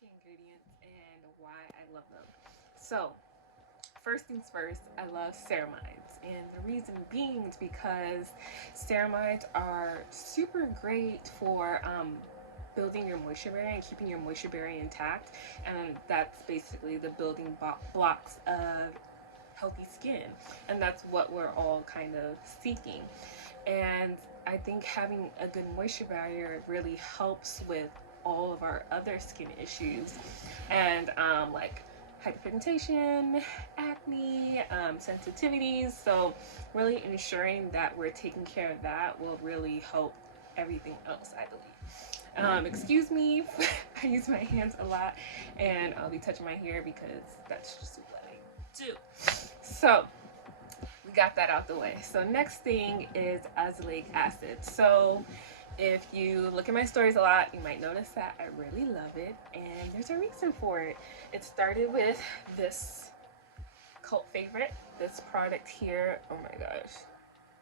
key ingredients and why I love them. So, first things first, I love ceramides. And the reason being is because ceramides are super great for building your moisture barrier and keeping your moisture barrier intact. And that's basically the building blocks of healthy skin. And that's what we're all kind of seeking. And I think having a good moisture barrier really helps with all of our other skin issues and like hyperpigmentation, acne, sensitivities. So really ensuring that we're taking care of that will really help everything else, I believe. Excuse me, I use my hands a lot and I'll be touching my hair because that's just what I do. So we got that out the way. So next thing is azelaic acid. So if you look at my stories a lot, you might notice that I really love it, and there's a reason for it. It started with this cult favorite, this product here. Oh my gosh.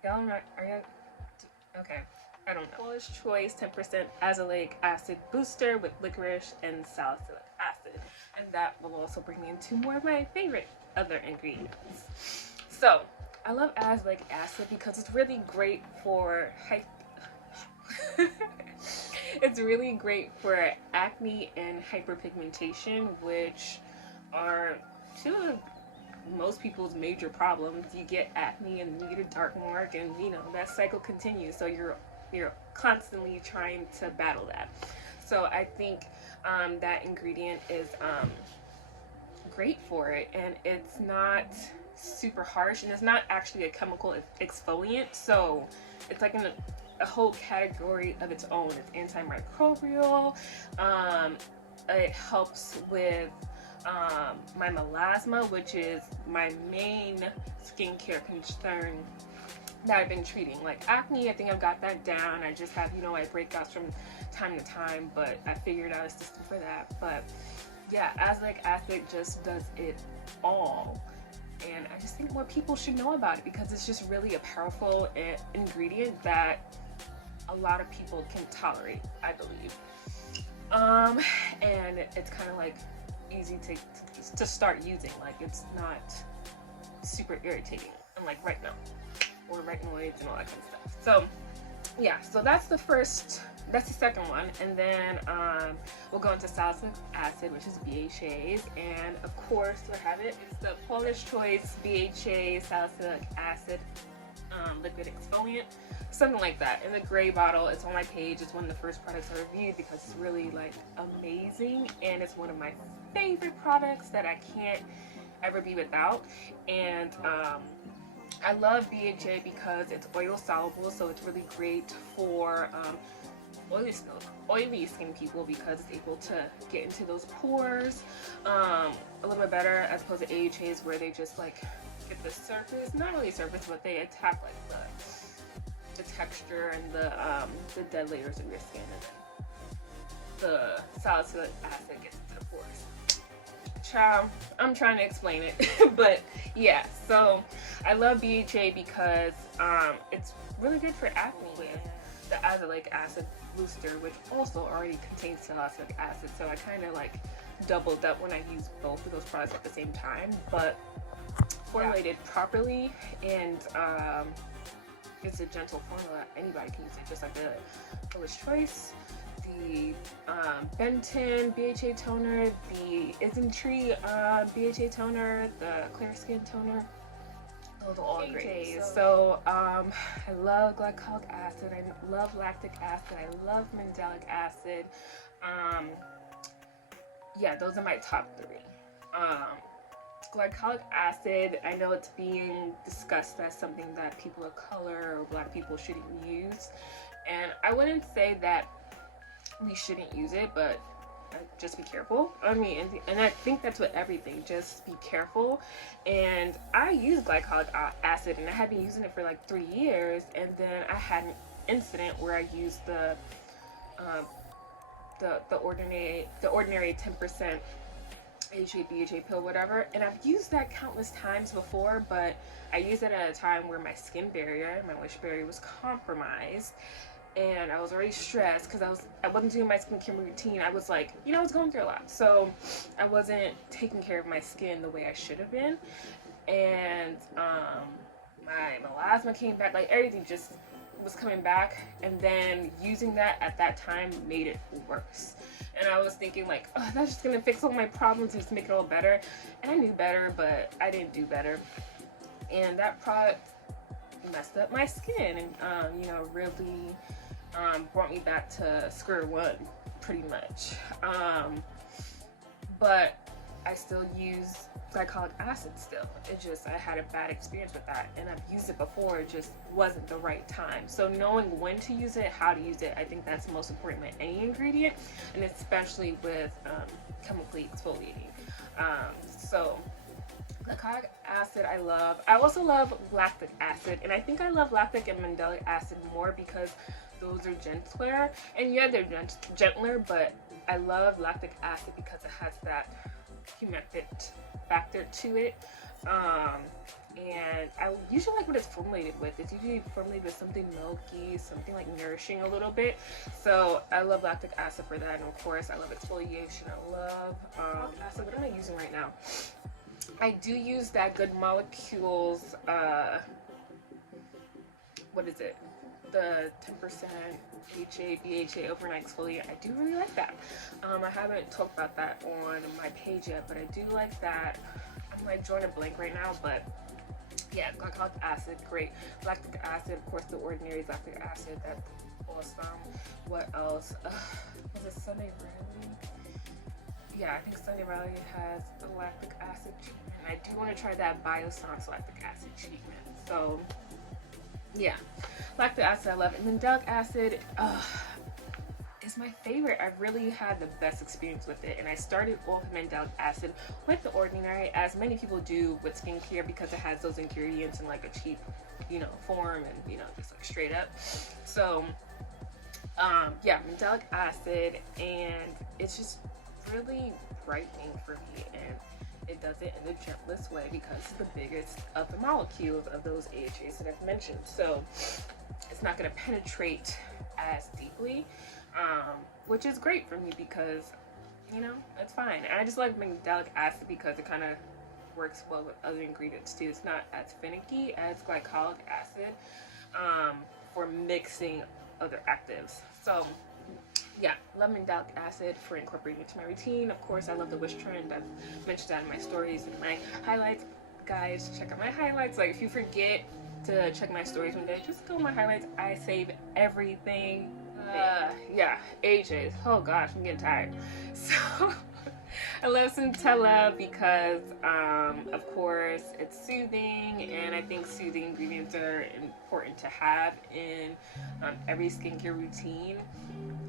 Y'all are you okay? I don't know. Paula's Choice 10% Azelaic Acid Booster with licorice and salicylic acid. And that will also bring me into more of my favorite other ingredients. So, I love azelaic acid because it's really great for it's really great for acne and hyperpigmentation, which are two of most people's major problems. You get acne and you get a dark mark, and you know that cycle continues. So you're constantly trying to battle that. So I think that ingredient is great for it, and it's not super harsh, and it's not actually a chemical exfoliant. So it's like a whole category of its own. It's antimicrobial. It helps with my melasma, which is my main skincare concern that I've been treating. Like acne, I think I've got that down. I just have, I breakouts from time to time, but I figured out a system for that. But yeah, azelaic acid just does it all. And I just think more people should know about it because it's just really a powerful ingredient that a lot of people can tolerate, I believe. And it's kind of like easy to start using. Like it's not super irritating, unlike retinol or retinoids and all that kind of stuff. So yeah, so that's the second one, and then we'll go into salicylic acid, which is BHAs, and of course we have it. It's the Paula's Choice BHA Salicylic Acid liquid exfoliant, something like that. In the gray bottle, it's on my page. It's one of the first products I reviewed because it's really like amazing, and it's one of my favorite products that I can't ever be without. And I love BHA because it's oil soluble, so it's really great for oily skin people because it's able to get into those pores a little bit better, as opposed to AHAs where they just like get the surface, not really surface, but they attack like the texture and the dead layers of your skin, and then the salicylic acid gets into the pores. Child, I'm trying to explain it, but yeah, so I love BHA because it's really good for acne with the azelaic acid booster, which also already contains salicylic acid, so I kind of like doubled up when I use both of those products at the same time, but formulated properly, and it's a gentle formula. Anybody can use it, just like the Paula's Choice, the Benton BHA toner, the Isntree BHA toner, the Clear Skin toner. Those are all great. So I love glycolic acid, I love lactic acid, I love mandelic acid. Yeah, those are my top three. Glycolic acid, I know it's being discussed as something that people of color or black people shouldn't use, and I wouldn't say that we shouldn't use it, but just be careful. I mean, and I think that's with everything, just be careful. And I use glycolic acid, and I had been using it for like 3 years, and then I had an incident where I used the ordinary 10% AHA, BHA pill, whatever, and I've used that countless times before, but I used it at a time where my skin barrier, my moisture barrier was compromised, and I was already stressed because I wasn't doing my skincare routine. I was like, I was going through a lot, so I wasn't taking care of my skin the way I should have been, and my melasma came back, like everything just was coming back, and then using that at that time made it worse. And I was thinking like, oh, that's just gonna fix all my problems and just make it all better. And I knew better, but I didn't do better. And that product messed up my skin, and really brought me back to square one, pretty much. But I still use glycolic acid still. I had a bad experience with that, and I've used it before, it just wasn't the right time. So knowing when to use it, how to use it, I think that's the most important with any ingredient, and especially with chemically exfoliating. So glycolic acid I love. I also love lactic acid, and I think I love lactic and mandelic acid more because those are gentler, and yeah, they're gentler, but I love lactic acid because it has that humectant factor to it, and I usually like what it's formulated with. It's usually formulated with something milky, something like nourishing a little bit, so I love lactic acid for that. And of course I love exfoliation. I love acid. What am I using right now? I do use that Good Molecules, what is it, the 10% HA, BHA overnight exfoliant. I do really like that. I haven't talked about that on my page yet, but I do like that. I'm like drawing a blank right now, but yeah, glycolic acid, great. Lactic acid, of course, the ordinary lactic acid, that's awesome. What else? Was it Sunday Riley? Yeah, I think Sunday Riley has the lactic acid treatment. I do want to try that Biossance lactic acid treatment. So yeah, lactic acid I love. And mandelic acid is my favorite. I've really had the best experience with it, and I started off mandelic acid with the ordinary, as many people do with skincare, because it has those ingredients in like a cheap form, and just like straight up. So yeah, mandelic acid, and it's just really brightening for me, and it does it in the gentlest way because it's the biggest of the molecules of those AHAs that I've mentioned. So it's not going to penetrate as deeply, which is great for me because, it's fine. And I just like mandelic acid because it kind of works well with other ingredients too. It's not as finicky as glycolic acid for mixing other actives. So yeah, love mandelic acid for incorporating into my routine. Of course, I love the Wish Trend. I've mentioned that in my stories and my highlights. Guys, check out my highlights. Like, if you forget to check my stories one day, just go to my highlights. I save everything. Yeah, AJ's. Oh gosh, I'm getting tired. So I love Centella because, of course, it's soothing, and I think soothing ingredients are important to have in every skincare routine.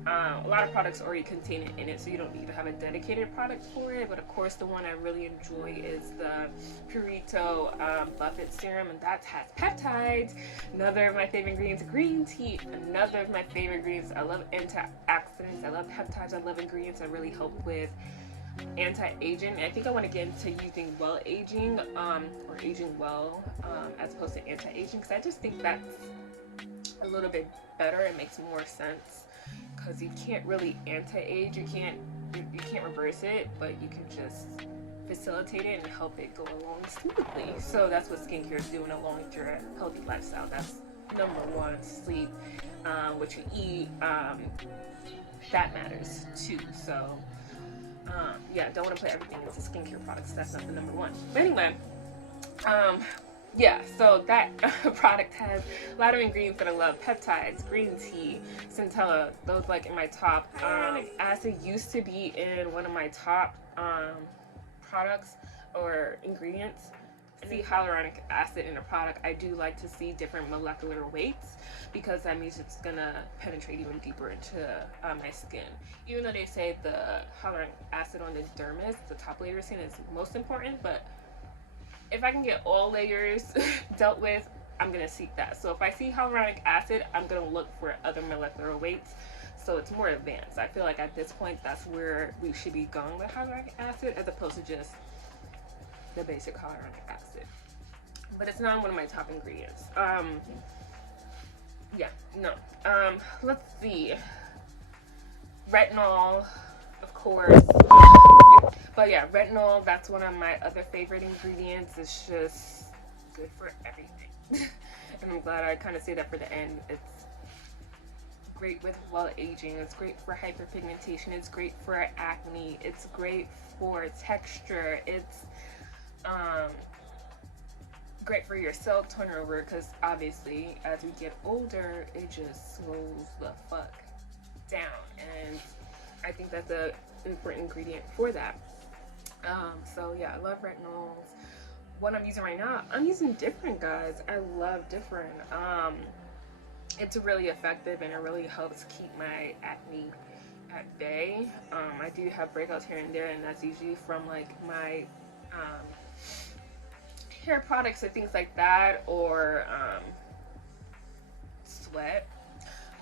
A lot of products already contain it in it, so you don't need to have a dedicated product for it. But of course, the one I really enjoy is the Purito Buffet Serum, and that has peptides. Another of my favorite ingredients, green tea. Another of my favorite ingredients. I love antioxidants. I love peptides. I love ingredients that really help with anti-aging. I think I want to get into using well aging, or aging well, as opposed to anti-aging, because I just think that's a little bit better. It makes more sense. Because you can't really anti-age, you can't reverse it, but you can just facilitate it and help it go along smoothly. So that's what skincare is doing along with your healthy lifestyle. That's number one. Sleep, what you eat, that matters too. So yeah, don't want to put everything into skincare products. That's not the number one. But anyway, yeah, so that product has a lot of ingredients that I love. Peptides, green tea, Centella, those like in my top. Hyaluronic acid used to be in one of my top products or ingredients. See hyaluronic acid in a product, I do like to see different molecular weights because that means it's gonna penetrate even deeper into my skin. Even though they say the hyaluronic acid on the dermis, the top layer of skin, is most important, but if I can get all layers dealt with, I'm gonna seek that. So if I see hyaluronic acid, I'm gonna look for other molecular weights. So it's more advanced. I feel like at this point, that's where we should be going with hyaluronic acid, as opposed to just the basic hyaluronic acid. But it's not one of my top ingredients. yeah, no. Let's see. Retinol, of course. But yeah, retinol, that's one of my other favorite ingredients. It's just good for everything. And I'm glad I kind of say that for the end. It's great with well aging. It's great for hyperpigmentation. It's great for acne. It's great for texture. It's great for your cell turnover, because obviously as we get older, it just slows the fuck down, and I think that's an important ingredient for that. So yeah, I love retinols. What I'm using right now, I'm using different, guys. I love different. It's really effective, and it really helps keep my acne at bay. I do have breakouts here and there, and that's usually from like my hair products or things like that, or sweat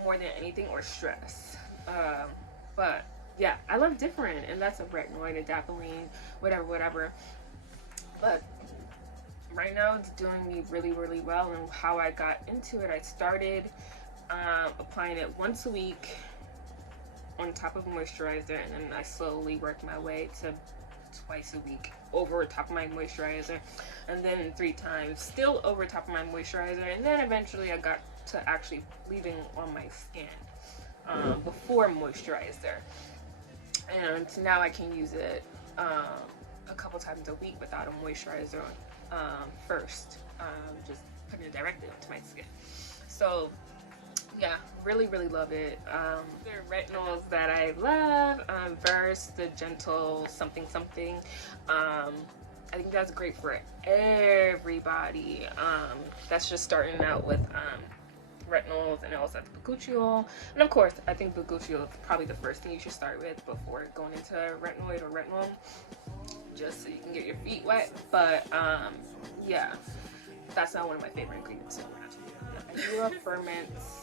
more than anything, or stress. But yeah, I love different, and that's a retinoid, a adapalene, whatever. But right now it's doing me really well. And how I got into it, I started applying it once a week on top of moisturizer, and then I slowly worked my way to twice a week over top of my moisturizer, and then 3 times still over top of my moisturizer, and then eventually I got to actually leaving on my skin before moisturizer, and now I can use it a couple times a week without a moisturizer on first, just putting it directly onto my skin. So yeah, really love it. There are retinols that I love. First, the gentle something. I think that's great for everybody. That's just starting out with retinols, and also bakuchiol. And of course, I think bakuchiol is probably the first thing you should start with before going into retinoid or retinol, just so you can get your feet wet. But yeah, that's not one of my favorite ingredients. I do love ferments.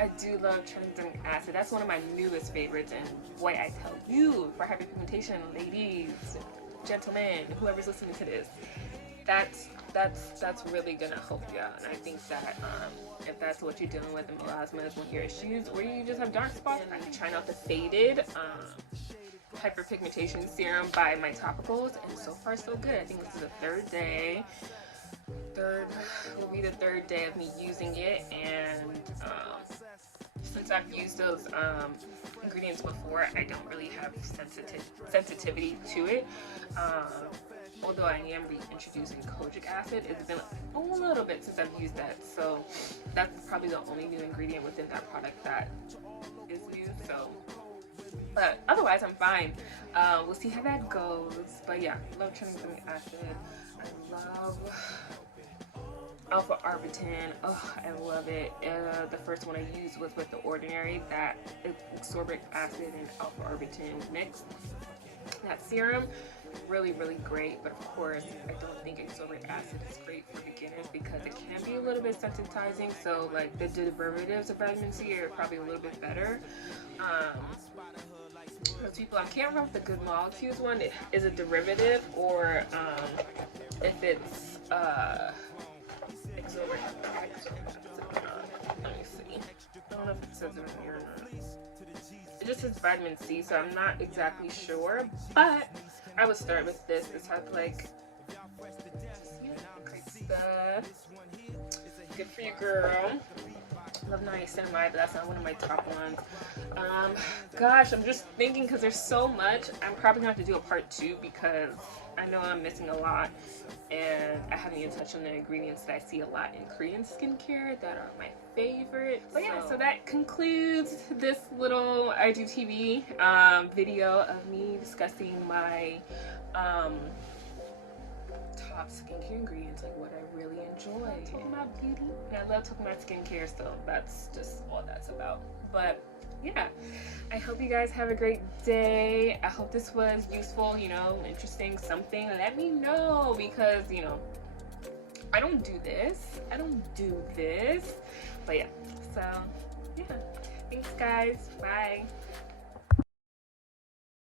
I do love Tranexamic Acid. That's one of my newest favorites, and boy, I tell you, for hyperpigmentation, ladies, gentlemen, whoever's listening to this, that's really gonna help you out. And I think that if that's what you're dealing with in melasma, is one of your issues, or you just have dark spots, I can try out the faded hyperpigmentation serum by My Topicals, and so far so good. I think this is the third day. Will be the third day of me using it, and since I've used those ingredients before, I don't really have sensitivity to it. Although I am reintroducing kojic acid, it's been a little bit since I've used that, so that's probably the only new ingredient within that product that is new. So, but otherwise, I'm fine. We'll see how that goes. But yeah, love Tranexamic Acid. I love alpha arbutin. Oh, I love it. The first one I used was with The Ordinary, that ascorbic acid and alpha arbutin mix. That serum, really great. But of course, I don't think ascorbic acid is great for beginners, because it can be a little bit sensitizing. So like the derivatives of vitamin C are probably a little bit better. Most people, I can't remember if the Good Molecules one is a derivative, or if it's let me see. I don't know if it says it in here or not. It just says vitamin C, so I'm not exactly sure. But I would start with this. This has like great stuff. Good for you, girl. Love niacinamide, but that's not one of my top ones. Gosh, I'm just thinking, because there's so much. I'm probably gonna have to do a part 2, because I know I'm missing a lot, and I haven't even touched on the ingredients that I see a lot in Korean skincare that are my favorite. But yeah, so that concludes this little IGTV video of me discussing my top skincare ingredients, like what I really enjoy. Talking about beauty, and I love talking about skincare, so that's just all that's about. But yeah, I hope you guys have a great day. I hope this was useful, you know, interesting, something. Let me know, because, you know, I don't do this. But yeah, so yeah, thanks guys, bye.